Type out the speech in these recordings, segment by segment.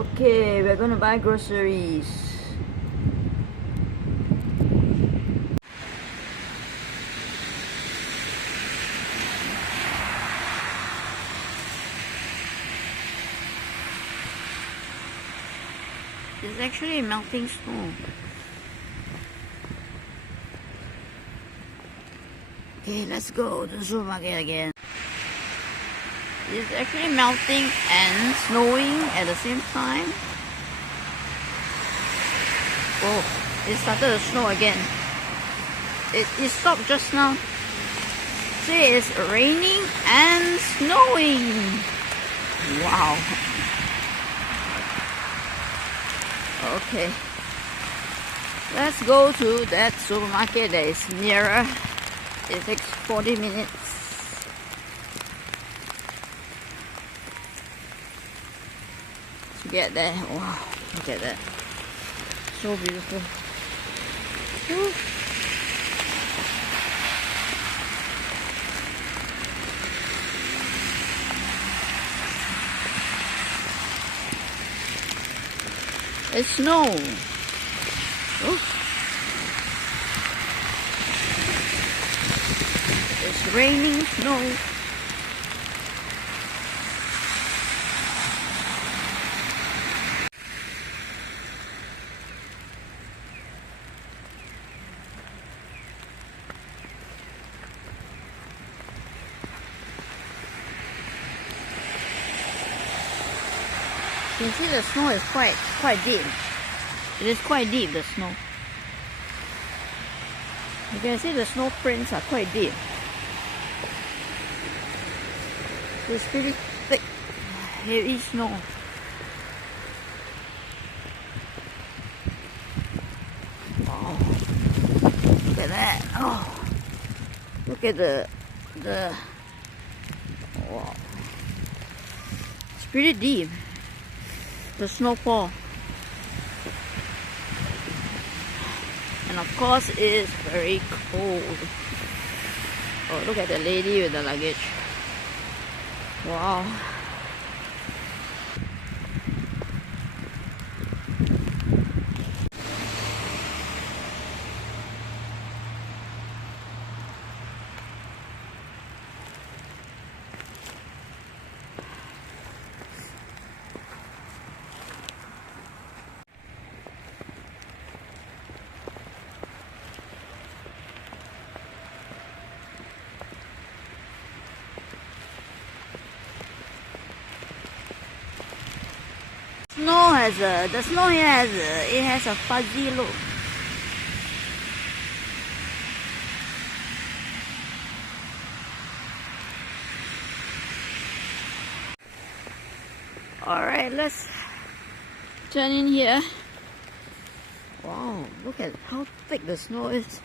Okay, we're gonna buy groceries. It's actually melting snow. Okay, let's go to the supermarket again. It's actually melting and snowing at the same time. Oh, it started to snow again. It stopped just now. See, it's raining and snowing. Wow. Okay. Let's go to that supermarket that is nearer. It takes 40 minutes. To get there. Wow, look at that. So beautiful. Woo. It's snow. Oh. It's raining snow. You can see the snow is quite deep. It is quite deep, the snow. You can see the snow prints are quite deep. It's pretty thick, heavy snow. Wow. Look at that. Oh. Look at the wow. It's pretty deep. The snowfall, and of course it's very cold. Oh, look at the lady with the luggage. Wow. The snow here has a fuzzy look. Alright, let's turn in here. Wow, look at how thick the snow is.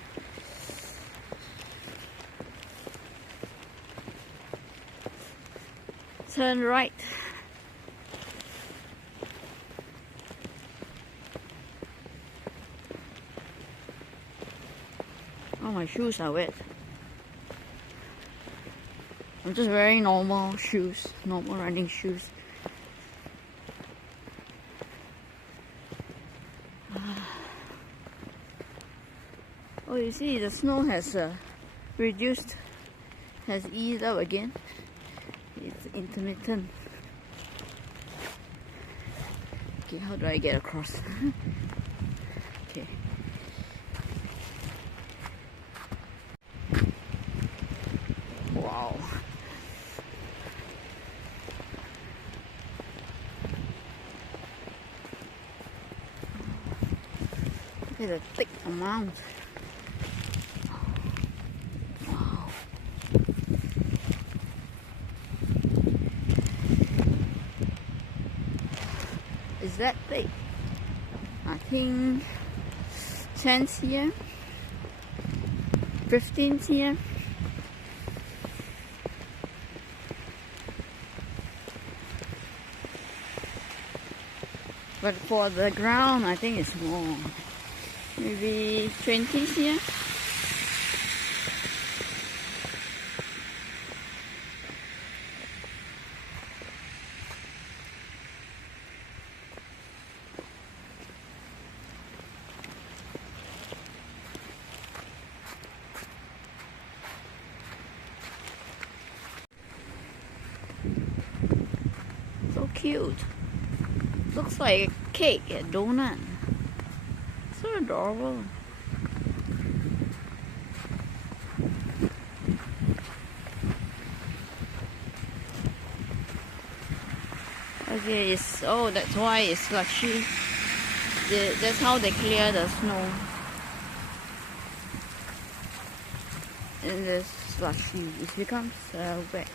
Turn right. Oh, my shoes are wet. I'm just wearing normal shoes, normal running shoes. Oh, you see, the snow has reduced, has eased up again. It's intermittent. Okay, how do I get across? Okay. Wow. Look at the thick amount. Wow. Is that thick? I think 10 cm, 15 cm. But for the ground, I think it's more. Maybe 20 cm. cute. Looks like a cake, a donut. So adorable. Okay, that's why it's slushy. That's how they clear the snow. And the slushy, it becomes wet.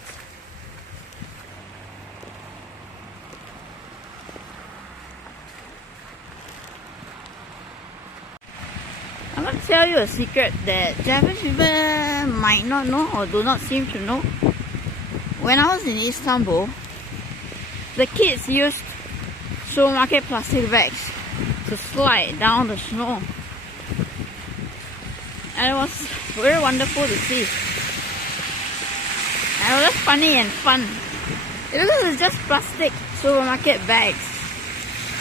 I'm going to tell you a secret that Japanese people might not know or do not seem to know. When I was in Istanbul, the kids used supermarket plastic bags to slide down the snow. And it was very wonderful to see. And it was just funny and fun. Because it's just plastic supermarket bags.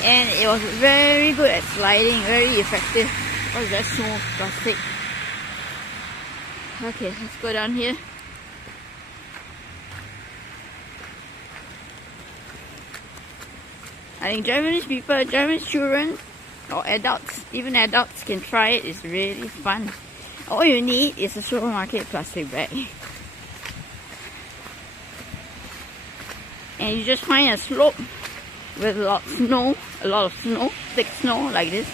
And it was very good at sliding, very effective. It was just smooth plastic. Okay, let's go down here. I think Japanese children or adults, even adults can try it. It's really fun. All you need is a supermarket plastic bag. And you just find a slope with a lot of snow, thick snow like this.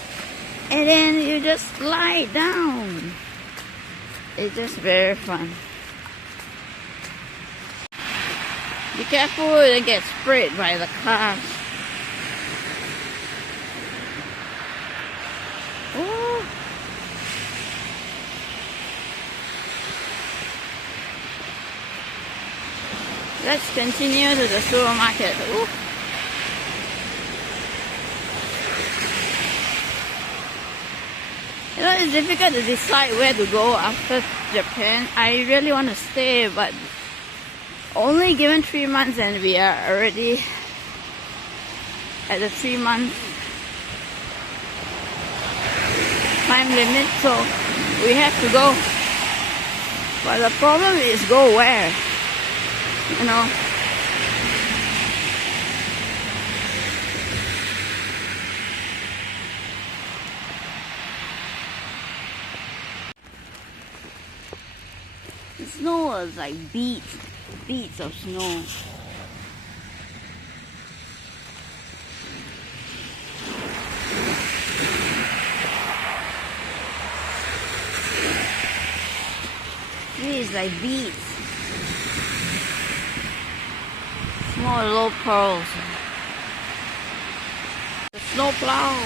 And then you just slide down. It's just very fun. Be careful, you don't get sprayed by the cars. Oh. Let's continue to the supermarket. Ooh. You know, it's difficult to decide where to go after Japan. I really want to stay, but only given 3 months and we are already at the 3 month time limit, so we have to go. But the problem is go where? You know. The snow was like beads of snow. These like beads. Small little pearls. The snow plow.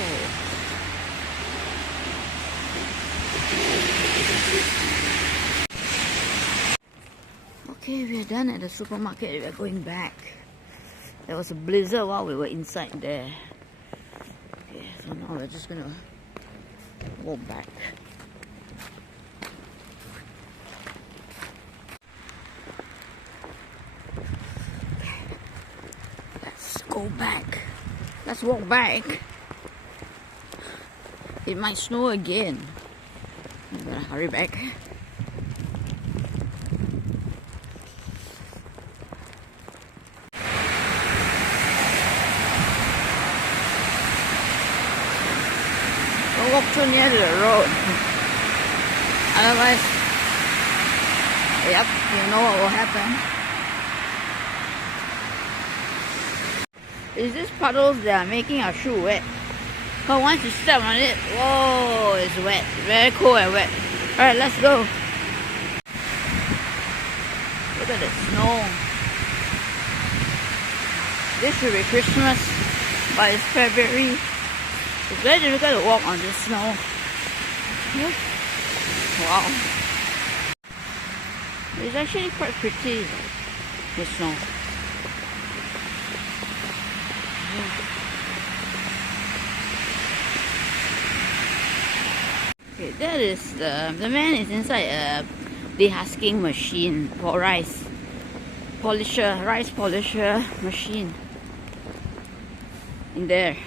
Okay, we're done at the supermarket. We're going back. There was a blizzard while we were inside there. Okay, so now we're just gonna walk back. Let's go back. Let's walk back. It might snow again. I'm gonna hurry back. Don't walk too near to the road. Otherwise, yep, you know what will happen. Is this puddles that are making our shoe wet? But once you step on it, whoa, it's wet. Very cold and wet. Alright, let's go. Look at the snow. This should be Christmas, but it's February. It's very difficult to walk on this snow. Wow. It's actually quite pretty, the snow. Okay, that is the man is inside a dehusking machine for rice polisher machine in there.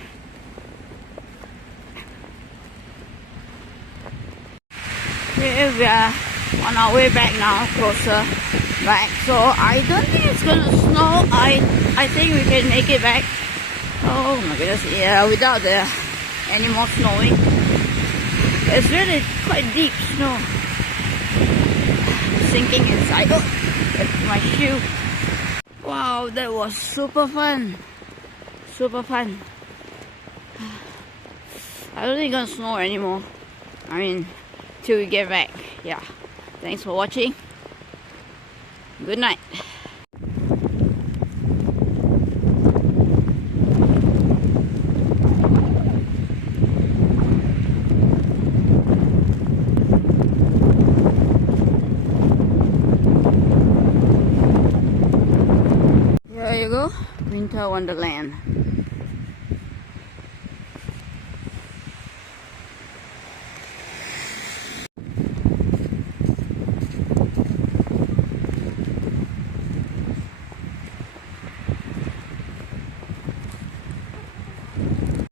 Here we are on our way back now, closer back. So I don't think it's gonna snow. I think we can make it back. Oh my goodness, yeah, without any more snowing. It's really quite deep snow. Sinking inside. Oh, that's my shoe. Wow, that was super fun. Super fun. I don't think it's gonna snow anymore. I mean, till we get back. Yeah. Thanks for watching. Good night. There you go. Winter Wonderland.